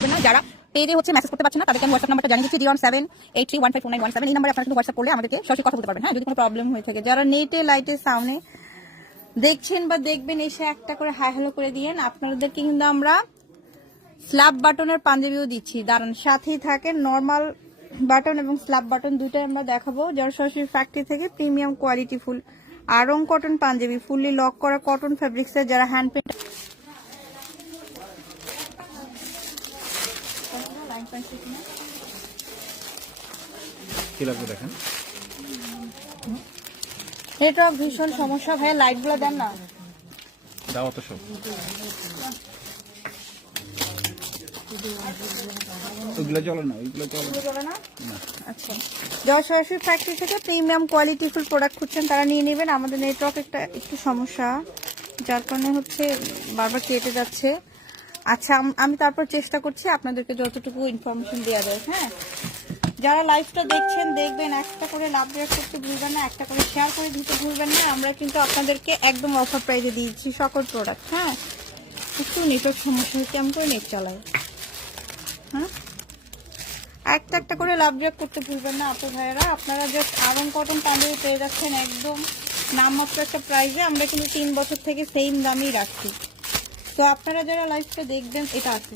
না। যারা পেজে হচ্ছে মেসেজ করতে পারছেন না, তাদেরকে আমি হোয়াটসঅ্যাপ নাম্বারটা জানিয়ে দিচ্ছি zero seven eight three one five nine one seven এই নাম্বারে আপনারা কিন্তু হোয়াটসঅ্যাপ করলে আমাদেরকে সরাসরি কথা বলতে পারবেন। হ্যাঁ যদি কোনো প্রবলেম হয়ে থাকে, যারা নেটে লাইটে সামনে দেখছেন বা দেখবেন, এসে একটা করে হাই হ্যালো করে দিয়েন। আপনাদেরকে কিন্তু আমরা স্ল্যাব বাটনের পাঞ্জাবিও দিচ্ছি। দাঁড়ান সাথেই থাকে নর্মাল বাটন এবং স্ল্যাব বাটন দুইটাই আমরা দেখাবো। যারা সরাসরি ফ্যাক্টরি থেকে premium quality full Aarong cotton Punjabi fully lock করা কটন ফ্যাব্রিক্সের যারা হ্যান্ড পেন্ট কি লাগবে দেখেন? এটা ভীষণ সমস্যা। ভাই লাইটগুলো দেন না। দাও তো সব। ওইগুলো চলে না ওইগুলো চলে না। আচ্ছা। যারা সরাসরি ফ্যাক্টরি থেকে প্রিমিয়াম প্রোডাক্ট খুঁজছেন তারা নিয়ে নেবেন। আমাদের নেটওয়ার্ক একটা একটু সমস্যা যার কারণে হচ্ছে বারবার কেটে যাচ্ছে। আচ্ছা আম- তারপর চেষ্টা করছি আপনাদেরকে যতটুকু ইনফরমেশন দেওয়া যায় হ্যাঁ? যারা লাইভটা দেখছেন, দেখবেন, একটা করে লাভ রেট করতে ভুলবেন না, একটা করে শেয়ার করে দিতে ভুলবেন না। আমরা কিন্তু আপনাদেরকে একদম অফার প্রাইজে দিয়েছি সকল প্রোডাক্ট হ্যাঁ? একটু নেটওয়ার্ক সমস্যা হচ্ছে, আমি করে নেট চালাই। হ্যাঁ? একটা একটা করে লাভ ব্রেক করতে ভুলবেন না, আপু ভাইয়েরা। আপনারা জাস্ট আরং কটন পাঞ্জাবি পেয়ে যাচ্ছেন একদম নামমাত্র একটা প্রাইসে আমরা কিন্তু তিন বছর থেকে সেম দামই রাখছি। তো আপনারা যারা লাইভটা দেখবেন, এটা আছে।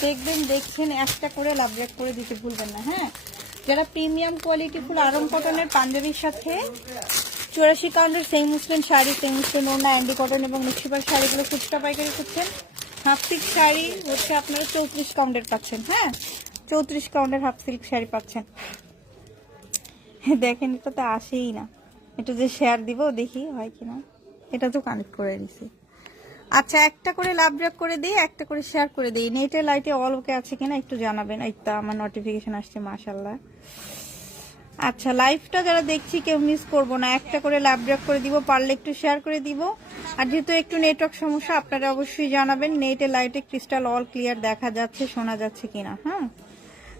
দেখবেন, দেখছেন, একটা করে লাভ ব্রেক করে দিতে ভুলবেন না হ্যাঁ? যারা প্রিমিয়াম কোয়ালিটি ফুল, আরং কটনের পাঞ্জাবির সাথে, চুরাশি কাউন্টের semi muslin sari semi muslin ওনা অ্যান্ডি কটন এবং নকশিপার শাড়িগুলো খুচরা পাইকারি করছেন। হাফ সিল্ক শাড়ি হচ্ছে আপনারা চৌত্রিশ কাউন্টের পাচ্ছেন হ্যাঁ? চৌত্রিশ কাউন্টের হাফ সিল্ক শাড়ি পাচ্ছেন। দেখেন, এটা তো আসেই না। এটা যে শেয়ার দিব, দেখি হয় কিনা। এটা তো কানেক্ট করে দিছি আচ্ছা একটা করে লাভ ড্রাপ করে দিই, একটা করে শেয়ার করে দিই। নেটে, লাইটে অল ওকে আছে কিনা একটু জানাবেন। এই তো আমার নোটিফিকেশন আসছে মাশাল্লাহ আচ্ছা লাইভটা যারা দেখছি কেউ মিস করব না। একটা করে লাভ ড্রাপ করে দিব, পারলে একটু শেয়ার করে দিব। আর যেহেতু একটু নেটওয়ার্ক সমস্যা, আপনারা অবশ্যই জানাবেন। নেটে লাইটে ক্রিস্টাল অল ক্লিয়ার দেখা যাচ্ছে, শোনা যাচ্ছে কিনা হ্যাঁ?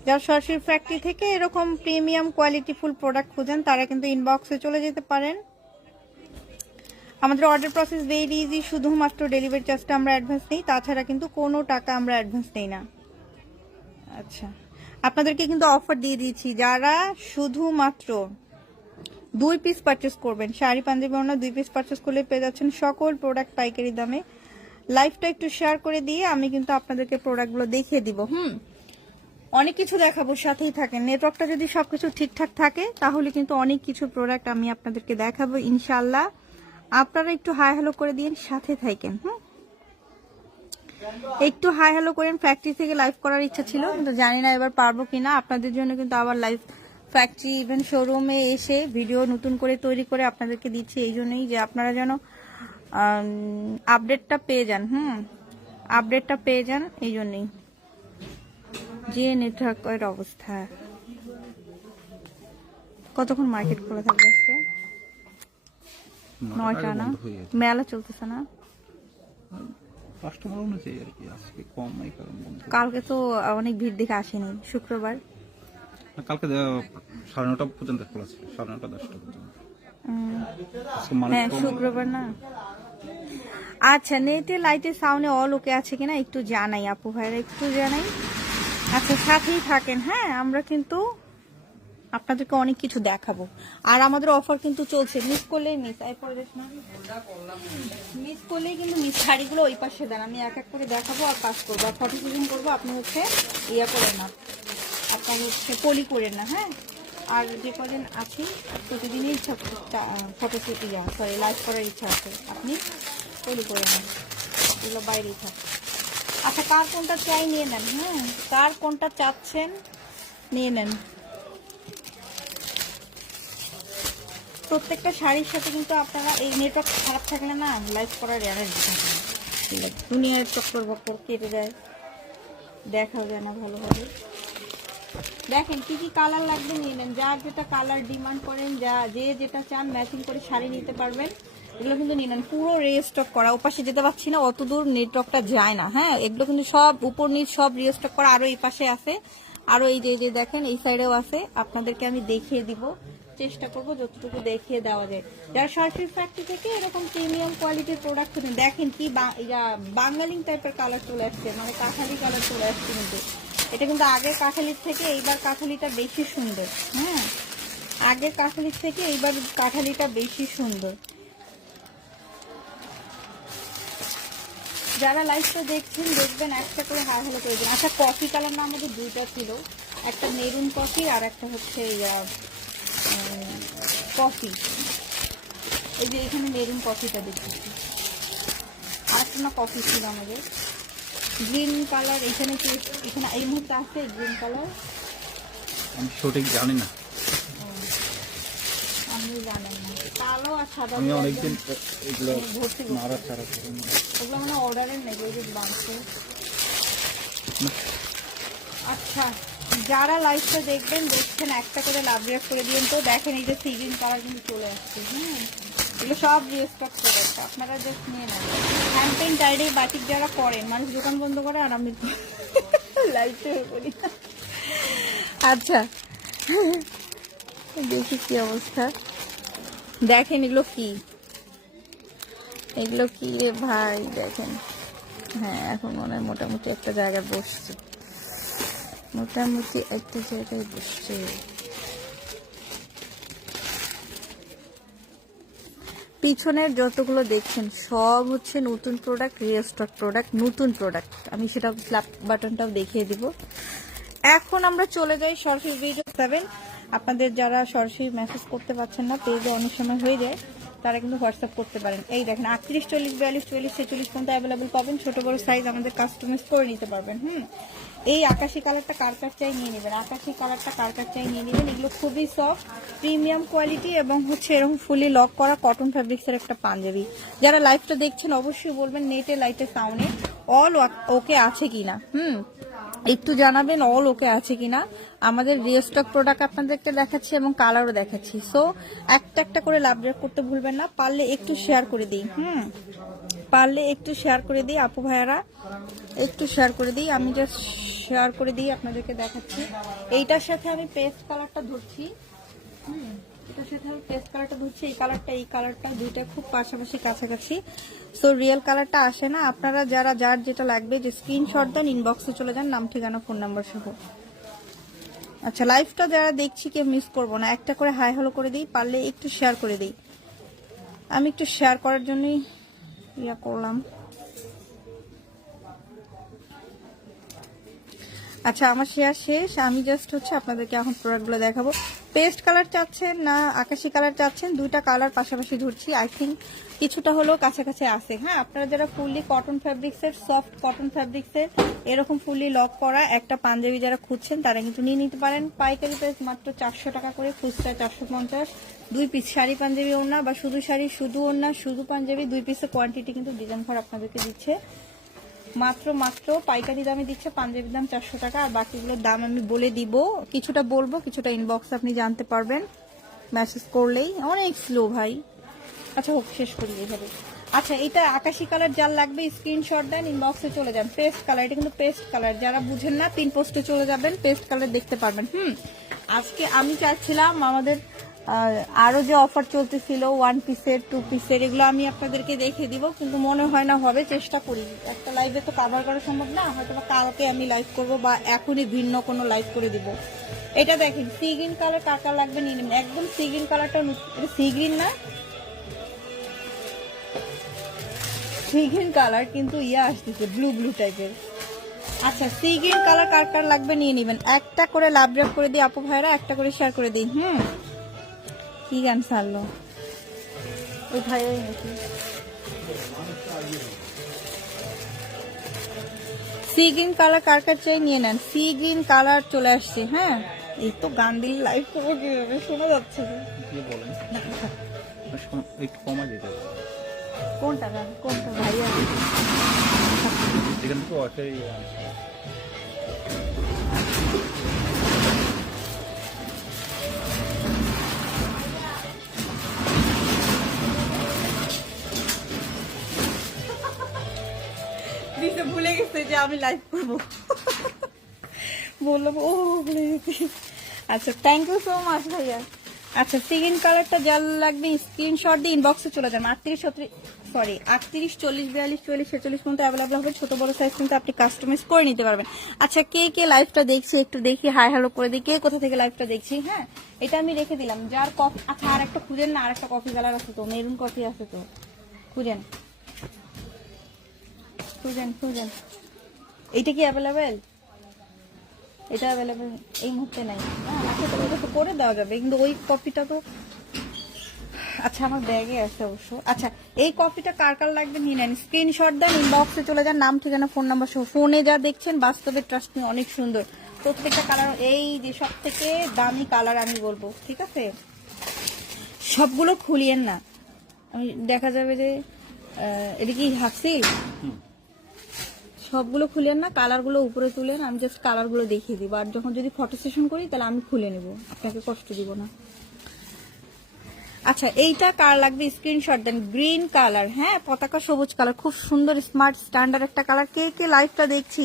যারা সরাসরি ফ্যাক্টরি থেকে এরকম প্রিমিয়াম কোয়ালিটি ফুল প্রোডাক্ট খুঁজেন, তারা কিন্তু ইনবক্সে চলে যেতে পারেন। আমাদের অর্ডার প্রসেস ভেরি ইজি শুধুমাত্র ডেলিভারি চার্জটা আমরা অ্যাডভান্স নেই, তাছাড়া কিন্তু কোনো টাকা আমরা অ্যাডভান্স নেই না। আচ্ছা আপনাদেরকে কিন্তু অফার দিয়ে দিয়েছি, যারা শুধুমাত্র দুই পিস পারচেস করবেন, শাড়ি, পাঞ্জাবি ওনা দুই পিস পারচেস করলে পেয়ে যাচ্ছেন সকল প্রোডাক্ট পাইকারি দামে। লাইভটা একটু শেয়ার করে দিয়ে আমি কিন্তু আপনাদেরকে প্রোডাক্টগুলো দেখিয়ে দিব, হুম? অনেক কিছু দেখাবো, সাথেই থাকেন। নেটওয়ার্কটা যদি সবকিছু ঠিকঠাক থাকে, তাহলে কিন্তু অনেক কিছু প্রোডাক্ট আমি আপনাদেরকে দেখাবো ইনশাল্লাহ আপনারা একটু হাই হ্যালো করে দিন, সাথে থাকেন, হুম? একটু হাই হ্যালো করেন ফ্যাক্টরি থেকে লাইভ করার ইচ্ছা ছিল, কিন্তু জানি না এবার পারব কিনা। আপনাদের জন্য কিন্তু আবার লাইভ ফ্যাক্টরি ইভেন শোরুমে এসে ভিডিও নতুন করে তৈরি করে আপনাদেরকে দিচ্ছি, এই জন্যই যে আপনারা যেন আপডেটটা পেয়ে যান, হুম? আপডেটটা পেয়ে যান, এই জন্যই। যে নেটওয়ার্কের অবস্থা। কতক্ষণ মার্কেট খোলা থাকবে আজকে? নয়টা না? মেলা চলতেছে না? কাস্টমার অনুযায়ী আর কি আজকে কম এই কারণ কালকে তো অনেক ভিড় দেখে আসেনি শুক্রবার। কালকে সাড়ে নটা পর্যন্ত খোলা ছিল সাড়ে নটা দশটা পর্যন্ত। হ্যাঁ শুক্রবার না। আচ্ছা নেটে লাইটে সাউন্ডে অল ওকে আছে কিনা একটু জানাই আপু ভাইরা একটু জানাই। আচ্ছা সাথেই থাকেন হ্যাঁ আমরা কিন্তু আপনাদেরকে অনেক কিছু দেখাবো। আর আমাদের অফার কিন্তু চলছে। মিস করলেই মিস মিস করলেই কিন্তু মিস শাড়িগুলো ওই পাশে দেন। আমি এক এক করে দেখাবো আর পাস করব। আর ফটো শুটিং করব। আপনি হচ্ছে ইয়া করেন না আপনার হচ্ছে পলি করেন না হ্যাঁ? আর যে কদিন আছি প্রতিদিনই ইচ্ছা ফটো শুট ইয়া সরি লাইভ করার ইচ্ছা আছে। আপনি পলি করে নেন। এগুলো বাইরেই থাকে। আচ্ছা কার কোনটা চাই নিয়ে নেন হ্যাঁ? কার কোনটা চাচ্ছেন, নিয়ে নেন। প্রত্যেকটা শাড়ির সাথে কিন্তু আপনারা এই নেটওয়ার্ক খারাপ থাকলে না লাইভ করার এনার্জি দুনিয়ার চক্কর বক্কর কেটে যায়। দেখাও যায় না ভালোভাবে। দেখেন কি কি কালার লাগবে নিয়ে নেন। যার যেটা কালার ডিমান্ড করেন, যা, যে যেটা চান ম্যাচিং করে শাড়ি নিতে পারবেন। এগুলো কিন্তু নিয়ে নেন। পুরো রেস্টক করা। ওপাশে যেতে পারছি না, অত দূর নেটওয়ার্কটা যায় না। হ্যাঁ এগুলো কিন্তু সব উপর নিচ সব রিস্টক করা। আরও এই পাশে আছে। আরও এই যে দেখেন, এই সাইডেও আছে। আপনাদেরকে আমি দেখিয়ে দিব। চেষ্টা করব যতটুকু দেখিয়ে দেওয়া যায়। যারা সরাসরি ফ্যাক্টরি থেকে এরকম প্রিমিয়াম কোয়ালিটির প্রোডাক্ট দেখেন কি বাঙালি টাইপের কালার চলে আসছে মানে কাঁঠালি কালার চলে আসছে কিন্তু। এটা কিন্তু আগের কাঁঠালির থেকে এইবার কাঁঠালিটা বেশি সুন্দর হ্যাঁ? আগের কাঁঠালির থেকে এইবার কাঁঠালিটা বেশি সুন্দর। যারা লাইভটা দেখছেন, দেখবেন একটা করে হাই হলো করে দিন। আচ্ছা কফি কালার না আমাদের দুইটা ছিল। একটা মেরুন কফি আর একটা হচ্ছে কফি। এই যে এখানে মেরুন কফিটা দেখতেছি। আর একটা না কফি ছিল আমাদের। গ্রিন কালার এখানে কি এখানে এই মুহূর্তে আছে গ্রিন কালার? আমি সঠিক জানি না। কালো আর সাদা আমি অনেকদিন এগুলো ভর্তি। ছাড়া ওগুলো মানে অর্ডারের নেই ওই যে বাঁচছে আচ্ছা। যারা লাইভটা দেখবেন, দেখছেন, একটা করে লাভ রেট করে দিন তো দেখেন এই যে সিগ্রিন কালার কিন্তু চলে আসছে হ্যাঁ? এগুলো সব রিস্টক প্রোডাক্ট আপনারা জাস্ট নিয়ে নেন। হ্যান্ড পেন্ট ডায়েরি বাটিক যারা করেন মানুষ দোকান বন্ধ করে আর আমি লাইভটা করি আচ্ছা দেখি কি অবস্থা। দেখেন এগুলো কি? এগুলো কি রে ভাই? দেখেন। হ্যাঁ এখন মনে হয় মোটামুটি একটা জায়গায় বসছে। মোটামুটি একটা জায়গায় বসছে পিছনের যতগুলো দেখছেন, সব হচ্ছে নতুন প্রোডাক্ট রিস্টক প্রোডাক্ট নতুন প্রোডাক্ট আমি সেটা স্ল্যাপ বাটনটাও দেখিয়ে দিব। এখন আমরা চলে যাই সরাসরি ভিডিও সেভেন আপনাদের যারা সরাসরি মেসেজ করতে পারছেন না পেজে অনেক সময় হয়ে যায়। তারা কিন্তু হোয়াটসঅ্যাপ করতে পারেন। এই দেখেন, আটত্রিশ, চল্লিশ, বিয়াল্লিশ, চল্লিশ, ছেচল্লিশ পর্যন্ত অ্যাভেলেবেল পাবেন। ছোট, বড় সাইজ আমাদের কাস্টমাইজ করে নিতে পারবেন, হুম? এই আকাশি কালারটা কার কার চাই নিয়ে নেবেন? আকাশি কালারটা কার কার চাই নিয়ে নেবেন? এগুলো খুবই সফট প্রিমিয়াম কোয়ালিটি এবং হচ্ছে এরকম ফুলি লক করা কটন ফ্যাব্রিক্সের একটা পাঞ্জাবি। যারা লাইভটা দেখছেন, অবশ্যই বলবেন নেটে লাইটে সাউন্ডে অল ওকে আছে কিনা, হুম? একটু জানাবেন অল ওকে আছে কিনা? আমাদের রিস্টক প্রোডাক্ট আপনাদেরকে দেখাচ্ছি এবং কালারও দেখাচ্ছি। সো একটা একটা করে লাভ করতে ভুলবেন না। পারলে একটু শেয়ার করে দিই হুম? পারলে একটু শেয়ার করে দিই আপু ভাইয়ারা। একটু শেয়ার করে দিই আমি জাস্ট শেয়ার করে দিই আপনাদেরকে দেখাচ্ছি। এইটার সাথে আমি পেস্ট কালারটা ধরছি হুম, এটার সাথে পেস্ট কালারটা ধরছি, এই কালারটা এই কালারটা দুইটা খুব পাশাপাশি কাছাকাছি। সো রিয়েল কালারটা আসে না। আপনারা যারা, যার যেটা লাগবে, যে স্ক্রিনশট দেন ইনবক্সে চলে যান, নাম, ঠিকানা ফোন নাম্বার সহ। আচ্ছা লাইভটা যারা দেখছি, কেউ মিস করব না। একটা করে হাই হলো করে দিই, পারলে একটু শেয়ার করে দিই। আমি একটু শেয়ার করার জন্যই ইয়া করলাম। আচ্ছা আমার শেয়ার শেষ। আমি জাস্ট হচ্ছে আপনাদেরকে এখন প্রোডাক্টগুলো দেখাবো। পেস্ট কালার চাচ্ছেন না আকাশি কালার চাচ্ছেন? দুইটা কালার পাশাপাশি ধরছি। আই থিঙ্ক কিছুটা হলেও কাছাকাছি আছে। হ্যাঁ আপনারা যারা ফুললি কটন ফ্যাব্রিক্সের সফট কটন ফ্যাব্রিক্সের এরকম ফুললি লক করা একটা পাঞ্জাবি যারা খুঁজছেন, তারা কিন্তু নিয়ে নিতে পারেন। পাইকারি প্রাইস মাত্র চারশো টাকা করে, খুচরা চারশো পঞ্চাশ। দুই পিস শাড়ি পাঞ্জাবি ওড়না, বা শুধু শাড়ি, শুধু ওড়না, শুধু পাঞ্জাবি, দুই পিসের কোয়ান্টিটি কিন্তু ডিজাইন ঘর আপনাদেরকে দিচ্ছে। মাত্র মাত্র পাইকারি দামে দিচ্ছে পাঞ্জাবির দাম চারশো টাকা, আর বাকিগুলোর দাম আমি বলে দিব। কিছুটা বলব, কিছুটা ইনবক্স আপনি জানতে পারবেন। মেসেজ করলেই, অনেক স্লো ভাই। আচ্ছা হোক, শেষ করি এইভাবে আচ্ছা এটা আকাশি কালার যার লাগবে স্ক্রিনশট দেন ইনবক্সে চলে যান। পেস্ট কালার এটা কিন্তু পেস্ট কালার যারা বুঝেন না পিন পোস্টে চলে যাবেন পেস্ট কালার দেখতে পারবেন। হুম, আজকে আমি চাচ্ছিলাম আমাদের আহ, আরও যে অফার চলতেছিল ওয়ান পিসের টু পিসের এগুলো আমি আপনাদেরকে দেখে দিব কিন্তু মনে হয় না হবে চেষ্টা করি। একটা লাইভে তো কাভার করা সম্ভব না হয়তো বা কালকে আমি লাইভ করব বা এখনই ভিন্ন কোনো লাইভ করে দিব। এটা দেখেন সি গ্রিন কালার কাকা লাগবে নিয়ে নেবেন। একদম সি গ্রিন কালারটা এটা সি গ্রিন না। সি গ্রিন কালার কিন্তু ইয়ে আসতেছে ব্লু ব্লু টাইপের আচ্ছা সি গ্রিন কালার কার কার লাগবে নিয়ে নেবেন। একটা করে লাভ করে দিই আপু ভাইরা একটা করে শেয়ার করে দিই হুম? কি গান ছাড়লো? ওই ভাইয়াই নাকি? সি গ্রিন কালার কার কার চাই নিয়ে নেন? সি গ্রিন কালার চলে আসছে হ্যাঁ? এই তো গান দিলে লাইভ করব কীভাবে শোনা যাচ্ছে? একটু কমা যেতে কোনটা গান? কোনটা ভাইয়া এখান থেকে ভুলে গেছে যে আমি লাইভ করব। বললাম ও, ভুলে গেছি। আচ্ছা থ্যাংক ইউ সো মাচ ভাইয়া। আচ্ছা সেকেন্ড কালারটা যার লাগবে স্ক্রিনশট দিয়ে ইনবক্সে চলে যান। আটত্রিশ ছত্রিশ সরি আটত্রিশ, চল্লিশ, বিয়াল্লিশ চল্লিশ ছেচল্লিশ পর্যন্ত অ্যাভেলেবল হবে। ছোট, বড় সাইজ কিন্তু আপনি কাস্টমাইজ করে নিতে পারবেন। আচ্ছা কে কে লাইভটা দেখছি একটু দেখি হাই হ্যালো করে দিই। কে কোথা থেকে লাইভটা দেখছি হ্যাঁ? এটা আমি রেখে দিলাম। যার কফি আচ্ছা আর একটা খুঁজেন না আর একটা কফি কালার আছে তো মেরুন কফি আছে তো। খুঁজেন। খুঁজেন খুঁজেন। এইটা কি অ্যাভেলেবেল এটা অ্যাভেলেবেল এই মুহূর্তে নাই। তো করে দেওয়া যাবে, কিন্তু ওই কপিটা তো আচ্ছা আমার ব্যাগে আছে অবশ্য। আচ্ছা এই কপিটা কার কার লাগবে নিয়ে নেন। স্ক্রিনশট দেন ইনবক্সে চলে যান, নাম, ঠিকানা ফোন নাম্বার সহ। ফোনে যা দেখছেন, বাস্তবে ট্রাস্ট মি অনেক সুন্দর। প্রত্যেকটা কালার এই যে সব থেকে দামি কালার আমি বলব, ঠিক আছে? সবগুলো খুলিয়েন না। আমি দেখা যাবে যে এটা কি হাসিল সবগুলো খুলেন না, কালারগুলো উপরে তুলেন, আমি জাস্ট কালারগুলো দেখিয়ে দিব। আর যখন যদি ফটো সেশন করি, তাহলে আমি খুলে নেব। আপনাকে কষ্ট দিব না। আচ্ছা এইটা কার লাগবে? স্ক্রিনশট দেন। গ্রিন কালার হ্যাঁ পতাকা সবুজ কালার খুব সুন্দর স্মার্ট স্ট্যান্ডার্ড একটা কালার কে কে লাইফটা দেখছি?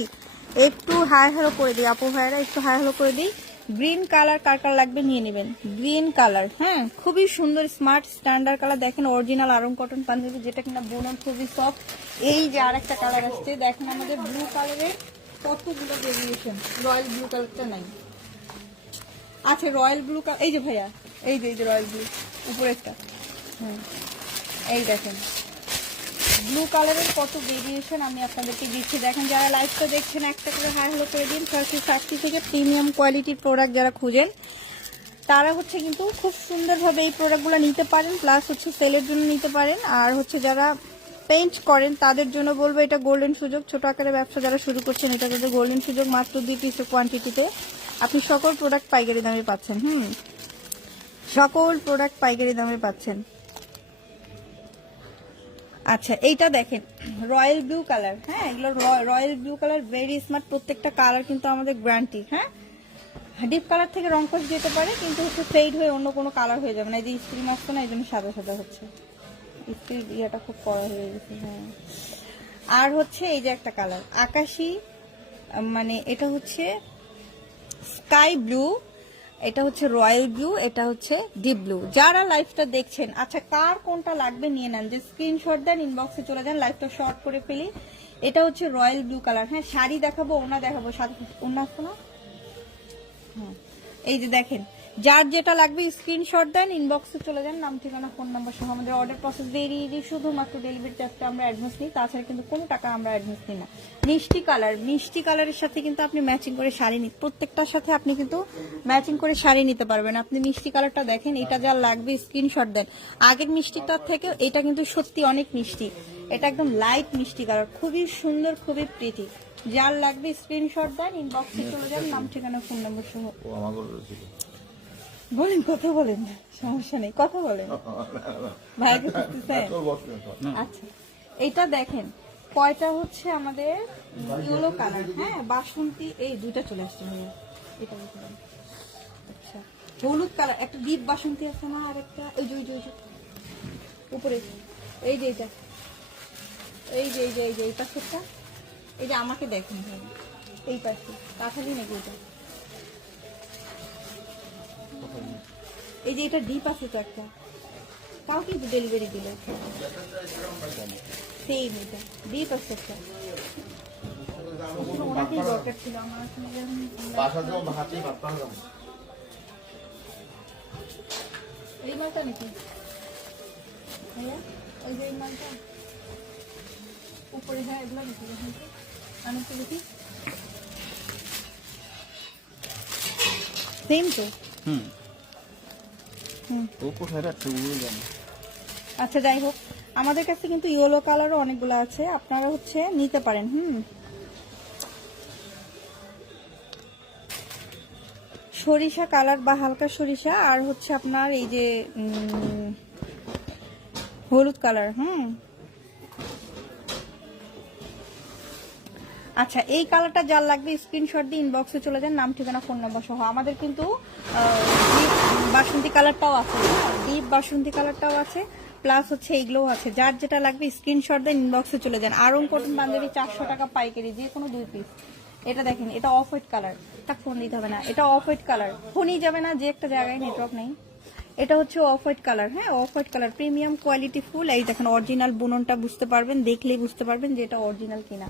একটু হাই হ্যালো করে দিই, আপু ভাইরা একটু হাই হ্যালো করে দিই। গ্রিন কালার কার কার লাগবে নিয়ে নেবেন। গ্রিন কালার হ্যাঁ খুবই সুন্দর স্মার্ট স্ট্যান্ডার্ড কালার দেখেন অরিজিনাল আরং কটন পাঞ্জাবি, যেটা কিনা বোনন খুবই সফট এই যে আর একটা কালার আসছে, দেখেন আমাদের ব্লু কালারের কতগুলো ভেরিয়েশন রয়্যাল ব্লু কালারটা নাই। আচ্ছা রয়্যাল ব্লু কালার এই যে ভাইয়া, এই যে এই যে রয়্যাল ব্লু উপরেরটা। হুম, এই দেখেন। ব্লু কালারের কত ভেরিয়েশন আমি আপনাদেরকে দিচ্ছি। দেখেন যারা লাইভটা দেখছেন, একটা করে হাই হলো করে দিন ফার্স্ট ফ্যাক্টরি থেকে প্রিমিয়াম কোয়ালিটির প্রোডাক্ট যারা খুঁজেন, তারা হচ্ছে কিন্তু খুব সুন্দরভাবে এই প্রোডাক্টগুলো নিতে পারেন প্লাস হচ্ছে সেলের জন্য নিতে পারেন। আর হচ্ছে যারা পেন্ট করেন, তাদের জন্য বলব এটা গোল্ডেন সুযোগ। ছোট আকারে ব্যবসা যারা শুরু করছেন, এটা কিন্তু গোল্ডেন সুযোগ মাত্র দুই পিস কোয়ান্টিটিতে আপনি সকল প্রোডাক্ট পাইকারি দামে পাচ্ছেন, হুম? সকল প্রোডাক্ট পাইকারি দামে পাচ্ছেন। আচ্ছা এইটা দেখেন, রয়্যাল ব্লু কালার হ্যাঁ এগুলো royal blue colour very smart প্রত্যেকটা কালার কিন্তু আমাদের গ্যারান্টি হ্যাঁ? ডিপ কালার থেকে রং কষ যেতে পারে, কিন্তু হচ্ছে ফেড হয়ে অন্য কোনো কালার হয়ে যাবে না, এই যে স্ক্রিন আসতো না, এই জন্য সাদা সাদা হচ্ছে। স্ক্রিন ইয়েটা খুব কড়া হয়ে গেছে হ্যাঁ। আর হচ্ছে এই যে একটা কালার আকাশি মানে এটা হচ্ছে স্কাই ব্লু এটা হচ্ছে রয়্যাল ব্লু এটা হচ্ছে ডিপ ব্লু। যারা লাইফটা দেখছেন আচ্ছা কার কোনটা লাগবে নিয়ে নেন। যে স্ক্রিনশট দেন ইনবক্সে চলে যান লাইফটা শর্ট করে ফেলি। এটা হচ্ছে রয়্যাল ব্লু কালার। হ্যাঁ শাড়ি দেখাবো ওনা দেখাবো, সাথে ওনা শোনা হ্যাঁ। এই যে দেখেন যার যেটা লাগবে স্ক্রিনশট দেন ইনবক্সে চলে যান, নাম, ঠিকানা ফোন নাম্বার সহ আমাদের অর্ডার প্রসেস ভেরি দিই শুধুমাত্র ডেলিভারি চার্জটা আমরা অ্যাডভান্স নিই, তাছাড়া কিন্তু কোনো টাকা আমরা অ্যাডভান্স নিই না। মিষ্টি কালার মিষ্টি কালারের সাথে কিন্তু আপনি ম্যাচিং করে শাড়ি নিতে প্রত্যেকটার সাথে আপনি কিন্তু ম্যাচিং করে শাড়ি নিতে পারবেন। আপনি মিষ্টি কালারটা দেখেন, এটা যা লাগবে স্ক্রিনশট দেন। আগের মিষ্টিটার থেকে এটা কিন্তু সত্যি অনেক মিষ্টি। এটা একদম লাইট মিষ্টি কালার খুবই সুন্দর, খুবই প্রিটি যার লাগবে স্ক্রিনশট দেন ইনবক্সে চলে যান, নাম, ঠিকানা ফোন নাম্বার সহ। বলেন কথা বলেন। সমস্যা নেই কথা বলেন। ভাইকে আচ্ছা এটা দেখেন কয়টা হচ্ছে আমাদের ইয়েলো কালার? হ্যাঁ বাসন্তী এই দুইটা চলে আসছে ভাইয়া। এটা আচ্ছা হলুদ কালার একটা ডিপ বাসন্তী আছে না আর একটা ওই যে ওই যে ওই যে। উপরে এই যে এইটা এই যে এই যে এই যে এই পাশেরটা। এই যে আমাকে দেখেন ভাই এই পাশে কাঁঠালি নাকি এটা? এই যে এটা ডিপ আছে তো একটা। তাও কিন্তু ডেলিভারি দিল। সেম এটা। ডিপ আছে একটা। আসলে ওনাকেই দরকার ছিল আমার। আসলে যেমন- এই মালটা নাকি? ভাইয়া ওই যে এই মালটা। উপরে হ্যাঁ এগুলো নাকি? দেখুন তো। আমি একটু দেখি সেম তো? হুম হুম। আচ্ছা যাই হোক। আমাদের কাছে কিন্তু ইয়েলো কালারও অনেকগুলো আছে। আপনারা হচ্ছে নিতে পারেন, হুম। সরিষা কালার বা হালকা সরিষা আর হচ্ছে আপনার এই যে হলুদ কালার, হুম। আচ্ছা এই কালারটা যার লাগবে স্ক্রিনশট দিয়ে ইনবক্সে চলে যান, নাম, ঠিকানা ফোন নম্বর সহ। আমাদের কিন্তু বাসন্তী কালারটাও আছে ডিপ বাসন্তী কালারটাও আছে প্লাস হচ্ছে এইগুলোও আছে। যার যেটা লাগবে স্ক্রিনশট দেন ইনবক্সে চলে যান। আরং কটন পাঞ্জাবি চারশো টাকা পাইকারি, যে কোনো দুই পিস এটা দেখেন, এটা অফ হোয়াইট কালার তা ফোন দিতে হবে না। এটা অফ হোয়াইট কালার ফোনই যাবে না, যে একটা জায়গায় নেটওয়ার্ক নেই। এটা হচ্ছে অফ হোয়াইট কালার হ্যাঁ? Off white colour premium quality full এই দেখেন অরিজিনাল বুননটা বুঝতে পারবেন, দেখলেই বুঝতে পারবেন যে এটা অরিজিনাল কিনা।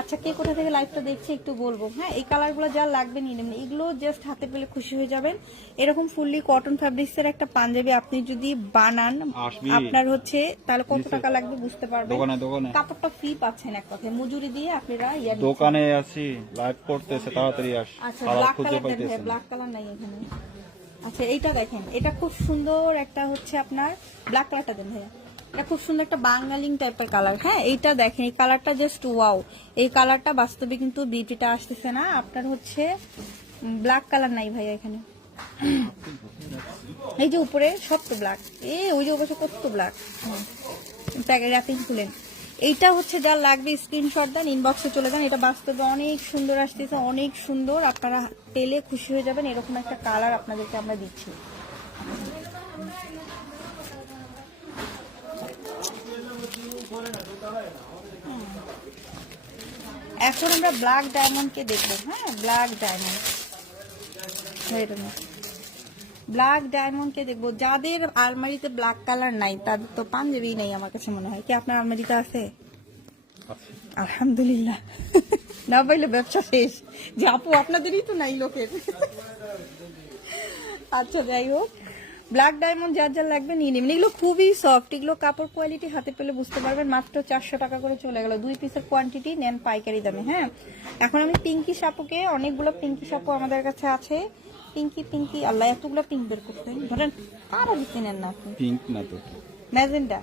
আচ্ছা কে কোথা থেকে লাইভটা দেখছে একটু বলব। হ্যাঁ এই কালারগুলো যা লাগবে নিয়ে নেবেন। এগুলো জাস্ট হাতে পেলে খুশি হয়ে যাবেন। এরকম ফুললি কটন ফ্যাব্রিক্সের একটা পাঞ্জাবি আপনি যদি বানান আপনার হচ্ছে তাহলে কত টাকা লাগবে বুঝতে পারবেন। কাপড়টা ফ্রি পাচ্ছেন এক কথায়। মজুরি দিয়ে আপনারা ইয়া দোকানে আছি লাইভ করতেছে তাড়াতাড়ি আস। আচ্ছা ব্ল্যাক কালার ব্ল্যাক কালার নাই এখানে। আচ্ছা এইটা দেখেন। এটা খুব সুন্দর একটা হচ্ছে আপনার ব্ল্যাক কালারটা দেন ভাইয়া। এটা খুব সুন্দর একটা বাঙালিং টাইপের কালার। হ্যাঁ এইটা দেখেন, এই কালারটা জাস্ট ওয়াও এই কালারটা বাস্তবে কিন্তু বিউটিটা আসতেছে না। আপনার হচ্ছে ব্ল্যাক কালার নাই ভাইয়া এখানে। এই যে উপরে সব তো ব্ল্যাক এ, ওই যে উপরে কত ব্ল্যাক প্যাকেট র্যাপিং এইটা হচ্ছে যা লাগবে স্ক্রিনশট দেন ইনবক্সে চলে যান। এটা বাস্তবে অনেক সুন্দর আসতেছে, অনেক সুন্দর। আপনারা পেলে খুশি হয়ে যাবেন। এরকম একটা কালার আপনাদেরকে আমরা দিচ্ছি। এখন আমরা ব্ল্যাক ডায়মন্ডকে দেখব হ্যাঁ ব্ল্যাক ডায়মন্ড ব্ল্যাক ডায়মন্ডকে দেখব। যাদের আলমারিতে ব্ল্যাক কালার নাই, তাদের তো পাঞ্জাবি নেই আমার কাছে মনে হয়। কি আপনার আলমারিতে আছে। আলহামদুলিল্লাহ। না পাইলে ব্যবসা শেষ। যে আপু, আপনাদেরই তো নাই লোকের। আচ্ছা যাই হোক। ব্ল্যাক ডায়মন্ড যার যার লাগবে নিয়ে নেবেন। এগুলো খুবই সফট এগুলো কাপড় কোয়ালিটি হাতে পেলে বুঝতে পারবেন। মাত্র চারশো টাকা করে চলে গেল। দুই পিসের কোয়ান্টিটি নেন পাইকারি দামে হ্যাঁ? এখন আমি পিঙ্কি সাপুকে অনেকগুলো পিঙ্কি সাপু আমাদের কাছে আছে। পিঙ্কি পিঙ্কি আল্লাহ এতগুলো পিঙ্ক বের করতে ধরেন আর আগে কিনেন না আপনি। পিঙ্ক না তো। ম্যাজেন্ডা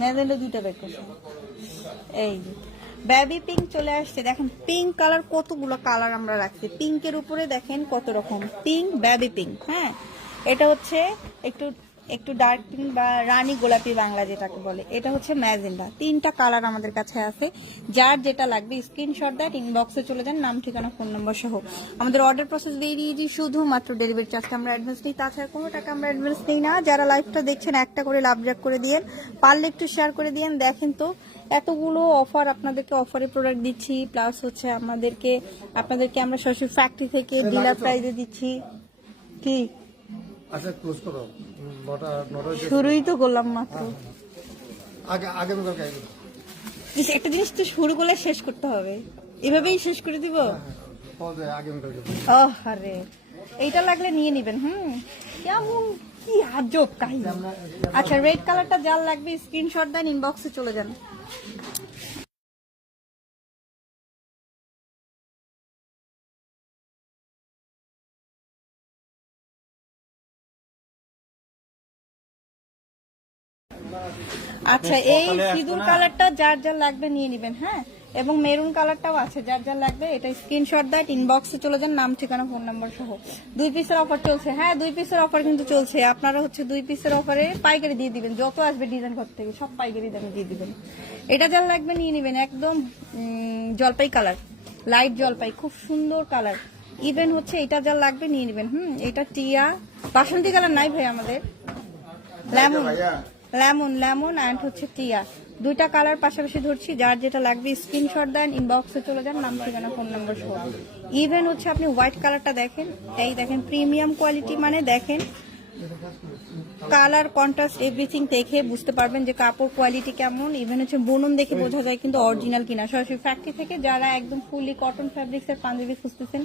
ম্যাজেন্ডা দুইটা বের করছে। এই বেবি পিঙ্ক চলে আসছে। দেখেন পিঙ্ক কালার কতগুলো কালার আমরা রাখছি। পিঙ্কের উপরে দেখেন কত রকম। পিঙ্ক বেবি পিঙ্ক হ্যাঁ? এটা হচ্ছে একটু একটু ডার্ক পিঙ্ক বা রানী গোলাপি বাংলা যেটাকে বলে। এটা হচ্ছে ম্যাজেন্ডা তিনটা কালার আমাদের কাছে আছে। যার যেটা লাগবে স্ক্রিনশট দেয় ইনবক্সে চলে যান নাম ঠিকানা ফোন নম্বর সহ। আমাদের অর্ডার প্রসেস ভেরি ইজি শুধুমাত্র ডেলিভারি চার্জটা আমরা অ্যাডভান্স নিই। তাছাড়া কোনো টাকা আমরা অ্যাডভান্স নিই না। যারা লাইভটা দেখছেন একটা করে লাভ জাক করে দিয়েন। পারলে একটু শেয়ার করে দিয়েন। দেখেন তো এতগুলো অফার আপনাদেরকে অফারে প্রোডাক্ট দিচ্ছি। প্লাস হচ্ছে আমাদেরকে আপনাদেরকে আমরা সরাসরি ফ্যাক্টরি থেকে ডিলার প্রাইজে দিচ্ছি। কি? আচ্ছা ক্লোজ করো। নটা নটা শুরুই তো করলাম মাত্র। আগে আগামীকালকে একটা জিনিস তো শুরু করলে শেষ করতে হবে। এভাবেই শেষ করে দিব? আগামীকালকে আরে। এইটা লাগলে নিয়ে নিবেন হুম? কেমন কি আজব কাহিনী। আচ্ছা রেড কালারটা যার লাগবে স্ক্রিনশট দেন ইনবক্সে চলে যান। আচ্ছা এই সিঁদুর কালারটা যার যার লাগবে নিয়ে নেবেন হ্যাঁ? এবং মেরুন কালারটাও আছে যার যার লাগবে এটা স্ক্রিনশট দেয় ইনবক্সে চলে যান নাম ঠিকানা ফোন নাম্বার সহ। দুই পিসের অফার চলছে হ্যাঁ দুই পিসের অফার কিন্তু চলছে। আপনারা হচ্ছে দুই পিসের অফারে পাইকারি দিয়ে দিবেন যত আসবে ডিজাইন ঘর থেকে সব পাইকারি দামে দিয়ে দিবেন। এটা যার লাগবে নিয়ে নেবেন একদম জলপাই কালার লাইট জলপাই খুব সুন্দর কালার। ইভেন হচ্ছে এটা যার লাগবে নিয়ে নেবেন হুম এটা টিয়া বাসন্তী কালার নাই ভাই আমাদের। লেমন লেমন লেমন অ্যান্ড হচ্ছে টিয়া। দুইটা কালার পাশাপাশি ধরছি, যার যেটা লাগবে স্ক্রিনশট দেন ইনবক্সে চলে যান, নাম, ঠিকানা ফোন নাম্বার সহ। ইভেন হচ্ছে আপনি হোয়াইট কালারটা দেখেন, এই দেখেন প্রিমিয়াম কোয়ালিটি মানে দেখেন কালার কন্ট্রাস্ট এভরিথিং দেখে বুঝতে পারবেন যে কাপড় কোয়ালিটি কেমন ইভেন হচ্ছে বুনন দেখে বোঝা যায় কিন্তু অরিজিনাল কিনা। সরাসরি ফ্যাক্টরি থেকে যারা একদম ফুললি কটন ফ্যাব্রিক্স এর পাঞ্জাবি খুঁজতেছেন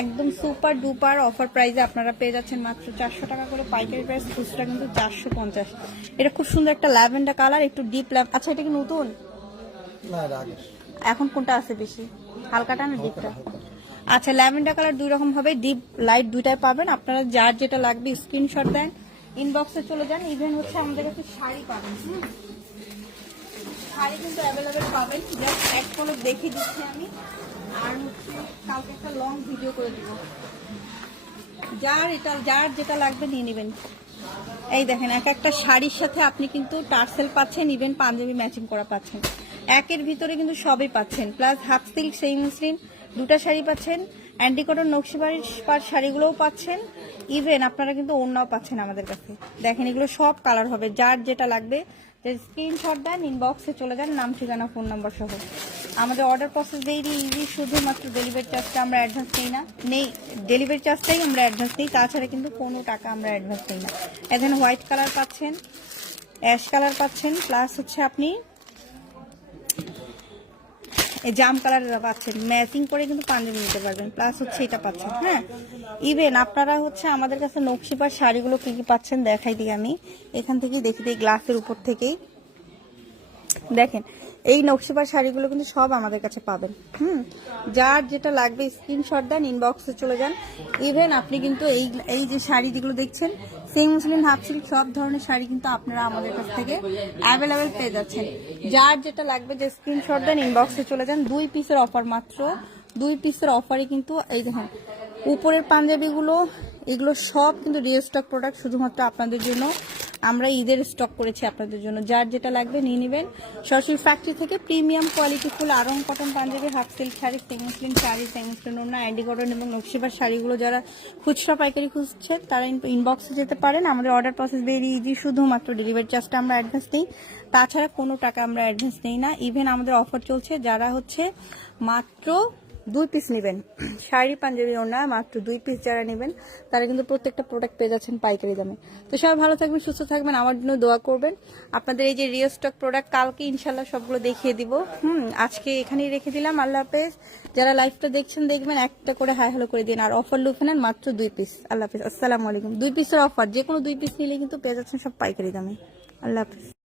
একদম সুপার ডুপার অফার প্রাইসে আপনারা পেয়ে যাচ্ছেন মাত্র চারশো টাকা করে পাইকারি প্রাইস খুচরা কিন্তু চারশো পঞ্চাশ। এটা খুব সুন্দর একটা ল্যাভেন্ডার কালার একটু ডিপ ল্যাভ আচ্ছা এটা কি নতুন? এখন কোনটা আছে বেশি? হালকাটা না ডিপটা আচ্ছা ল্যাভেন্ডার কালার দুই রকম হবে ডিপ লাইট দুইটাই পাবেন। আপনারা যার যেটা লাগবে স্ক্রিনশট দেন। ইনবক্সে চলে যান ইভেন হচ্ছে আমাদের কাছে শাড়ি পাবেন, হুম? শাড়ি কিন্তু অ্যাভেলেবেল পাবেন জাস্ট এক কোনো দেখিয়ে দিচ্ছি আমি। আর হচ্ছে কালকে একটা লং ভিডিও করে দিব। যার এটা, যার যেটা লাগবে নিয়ে নেবেন। এই দেখেন, এক একটা শাড়ির সাথে আপনি কিন্তু টার্সেল পাচ্ছেন ইভেন পাঞ্জাবি ম্যাচিং করা পাচ্ছেন। একের ভিতরে কিন্তু সবই পাচ্ছেন প্লাস হাফ সিল্ক সেই মুসলিম দুটা শাড়ি পাচ্ছেন। অ্যান্টিকটন নকশিবাড়ির পার শাড়িগুলোও পাচ্ছেন। ইভেন আপনারা কিন্তু অন্যও পাচ্ছেন আমাদের কাছে। দেখেন, এগুলো সব কালার হবে। যার যেটা লাগবে স্ক্রিনশট দেন ইনবক্সে চলে যান, নাম, ঠিকানা ফোন নম্বর সহ। আমাদের অর্ডার প্রসেস ভেরি ইজি শুধুমাত্র ডেলিভারি চার্জটা আমরা অ্যাডভান্স নিই না। নেই ডেলিভারি চার্জটাই আমরা অ্যাডভান্স নিই, তাছাড়া কিন্তু কোনো টাকা আমরা অ্যাডভান্স নিই না। এখানে হোয়াইট কালার পাচ্ছেন অ্যাশ কালার পাচ্ছেন প্লাস হচ্ছে আপনি জাম কালার পাচ্ছেন। ম্যাচিং করে কিন্তু পাঞ্জাবি নিতে পারবেন। প্লাস হচ্ছে এটা পাচ্ছেন হ্যাঁ? ইভেন আপনারা হচ্ছে আমাদের কাছে নকশিপার শাড়িগুলো কি কি পাচ্ছেন দেখাই দিই আমি। এখান থেকেই দেখি দিই গ্লাসের উপর থেকেই। দেখেন, এই নকশিপার শাড়িগুলো কিন্তু সব আমাদের কাছে পাবেন, হুম? যার যেটা লাগবে স্ক্রিনশট দেন ইনবক্সে চলে যান। ইভেন আপনি কিন্তু এই এই যে শাড়ি যেগুলো দেখছেন সেম মুসলিম হাফ সিল্ক সব ধরনের শাড়ি কিন্তু আপনারা আমাদের কাছ থেকে অ্যাভেলেবেল পেয়ে যাচ্ছেন। যার যেটা লাগবে, যে স্ক্রিনশট দেন ইনবক্সে চলে যান। দুই পিসের অফার মাত্র। দুই পিসের অফারে কিন্তু এই দেখেন, উপরের পাঞ্জাবিগুলো এগুলো সব কিন্তু রিস্টক প্রোডাক্ট শুধুমাত্র আপনাদের জন্য। আমরা ঈদের স্টক করেছি আপনাদের জন্য। যার যেটা লাগবে নিয়ে নেবেন। সরাসরি ফ্যাক্টরি থেকে premium quality full Aarong cotton Punjabi half silk sari semi muslin sari semi muslin ওনা আইডি কটন এবং নকশিবার শাড়িগুলো যারা খুচরা পাইকারি খুঁজছে, তারা ইনবক্সে যেতে পারেন। আমাদের অর্ডার প্রসেস ভেরি ইজি শুধুমাত্র ডেলিভারি চার্জটা আমরা অ্যাডভান্স নিই। তাছাড়া কোনো টাকা আমরা অ্যাডভান্স নেই না। ইভেন আমাদের অফার চলছে, যারা হচ্ছে মাত্র দুই পিস নেবেন। শাড়ি, পাঞ্জাবি ওনা মাত্র দুই পিস যারা নেবেন, তারা কিন্তু প্রত্যেকটা প্রোডাক্ট পেয়ে যাচ্ছেন পাইকারি দামে। তো সবাই ভালো থাকবেন, সুস্থ থাকবেন, আমার জন্য দোয়া করবেন। আপনাদের এই যে রিয়েল স্টক প্রোডাক্ট কালকে ইনশাল্লাহ সবগুলো দেখিয়ে দিব। হুম, আজকে এখানেই রেখে দিলাম, আল্লাহ হাফেজ। যারা লাইভটা দেখছেন, দেখবেন, একটা করে হাই হ্যালো করে দিন, আর অফার লুফে নেন, মাত্র দুই পিস আল্লাহ হাফেজ, আসসালামু আলাইকুম। দুই পিসের অফার যে কোনো দুই পিস নিলে কিন্তু পেয়ে যাচ্ছেন সব পাইকারি দামে। আল্লাহ হাফেজ।